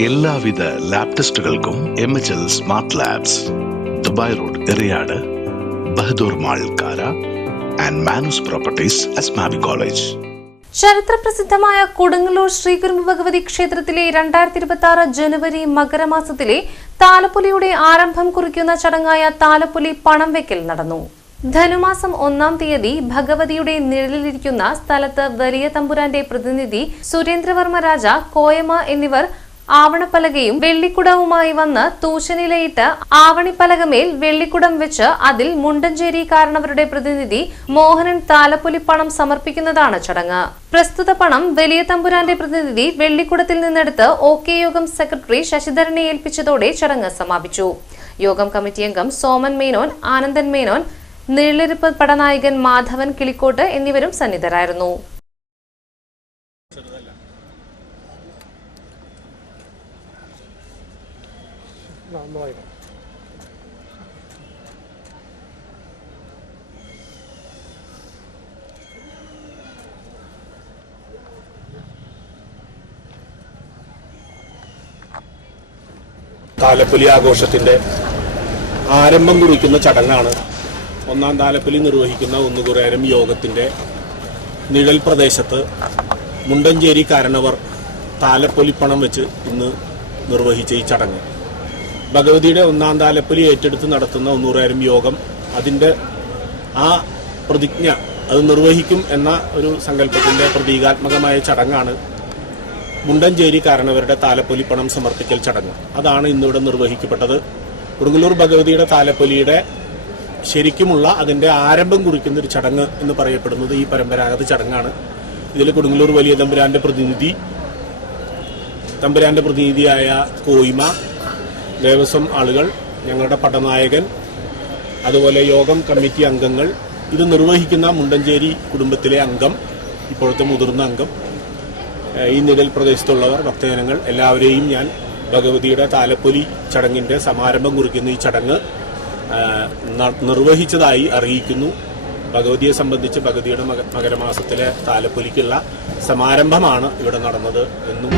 എല്ലാവിധ lab ടെസ്റ്റുകൾക്കും M H L smart labs Dubai road Eriyad Bahadur mall Kara and Manoos properties Asmabi college ചരിത്രപ്രസിദ്ധമായ കൊടുങ്ങല്ലൂർ ശ്രീകുരുമ്പ് ഭഗവതി ക്ഷേത്രത്തിലെ രണ്ടായിരത്തി ഇരുപത്തി ആറ് ജനുവരി മകരമാസത്തിലെ താലപ്പൊലിയുടെ ആരംഭം കുറിക്കുന്ന ചടങ്ങായ താലപ്പൊലി പണം വെക്കൽ നടന്നു. ധനുമാസം ഒന്നാം തീയതി ഭഗവതിയുടെ നിഴലിലിരിക്കുന്ന സ്ഥലത്ത് വലിയ തമ്പുരാന്റെ പ്രതിനിധി സുരേന്ദ്രവർമ്മ രാജ കോയമ എന്നിവർ ആവണപ്പലകയും വെള്ളിക്കുടവുമായി വന്ന് തൂശനിലയിട്ട് ആവണിപ്പലകമേൽ വെള്ളിക്കുടം വെച്ച് അതിൽ മുണ്ടഞ്ചേരി കാരണവരുടെ പ്രതിനിധി മോഹനൻ താലപ്പൊലിപ്പണം സമർപ്പിക്കുന്നതാണ് ചടങ്ങ്. പ്രസ്തുത പണം വലിയ തമ്പുരാന്റെ പ്രതിനിധി വെള്ളിക്കുടത്തിൽ നിന്നെടുത്ത് ഒ കെ യോഗം സെക്രട്ടറി ശശിധരനെ ഏൽപ്പിച്ചതോടെ ചടങ്ങ് സമാപിച്ചു. യോഗം കമ്മിറ്റി അംഗം സോമൻ മേനോൻ ആനന്ദൻ മേനോൻ നീളിരുപ്പ് പടനായകൻ മാധവൻ കിളിക്കോട്ട് എന്നിവരും സന്നിധരായിരുന്നു. താലപ്പൊലി ആഘോഷത്തിന്റെ ആരംഭം കുറിക്കുന്ന ചടങ്ങാണ്. ഒന്നാം താലപ്പൊലി നിർവഹിക്കുന്ന ഒന്നുകുറേരം യോഗത്തിന്റെ നിഴൽ പ്രദേശത്ത് മുണ്ടഞ്ചേരി കാരണവർ താലപ്പൊലിപ്പണം വെച്ച് ഇന്ന് നിർവഹിച്ച ഈ ചടങ്ങ്. ഭഗവതിയുടെ ഒന്നാം താലപ്പൊലി ഏറ്റെടുത്ത് നടത്തുന്ന ഒന്നൂറായിരം യോഗം അതിന്റെ ആ പ്രതിജ്ഞ അത് നിർവഹിക്കും എന്ന ഒരു സങ്കല്പത്തിന്റെ പ്രതീകാത്മകമായ ചടങ്ങാണ് മുണ്ടഞ്ചേരി കാരണവരുടെ താലപ്പൊലിപ്പണം സമർപ്പിക്കൽ ചടങ്ങ്. അതാണ് ഇന്നിവിടെ നിർവഹിക്കപ്പെട്ടത്. കൊടുങ്ങല്ലൂർ ഭഗവതിയുടെ താലപ്പൊലിയുടെ ശരിക്കുമുള്ള അതിന്റെ ആരംഭം കുറിക്കുന്ന ഒരു ചടങ്ങ് എന്ന് പറയപ്പെടുന്നത് ഈ പരമ്പരാഗത ചടങ്ങാണ്. ഇതിൽ കൊടുങ്ങല്ലൂർ വലിയ തമ്പുരാന്റെ പ്രതിനിധി തമ്പുരാന്റെ പ്രതിനിധിയായ കോയിമ ദേവസ്വം ആളുകൾ ഞങ്ങളുടെ പടനായകൻ അതുപോലെ യോഗം കമ്മിറ്റി അംഗങ്ങൾ ഇത് നിർവഹിക്കുന്ന മുണ്ടഞ്ചേരി കുടുംബത്തിലെ അംഗം ഇപ്പോഴത്തെ മുതിർന്ന അംഗം ഈ നിഴൽ പ്രദേശത്തുള്ളവർ ഭക്തജനങ്ങൾ എല്ലാവരെയും ഞാൻ ഭഗവതിയുടെ താലപ്പൊലി ചടങ്ങിന്റെ സമാരംഭം കുറിക്കുന്ന ഈ ചടങ്ങ് നിർവഹിച്ചതായി അറിയിക്കുന്നു. ഭഗവതിയെ സംബന്ധിച്ച് ഭഗവതിയുടെ മക- മകരമാസത്തിലെ താലപ്പൊലിക്കുള്ള സമാരംഭമാണ് ഇവിടെ നടന്നത് എന്നും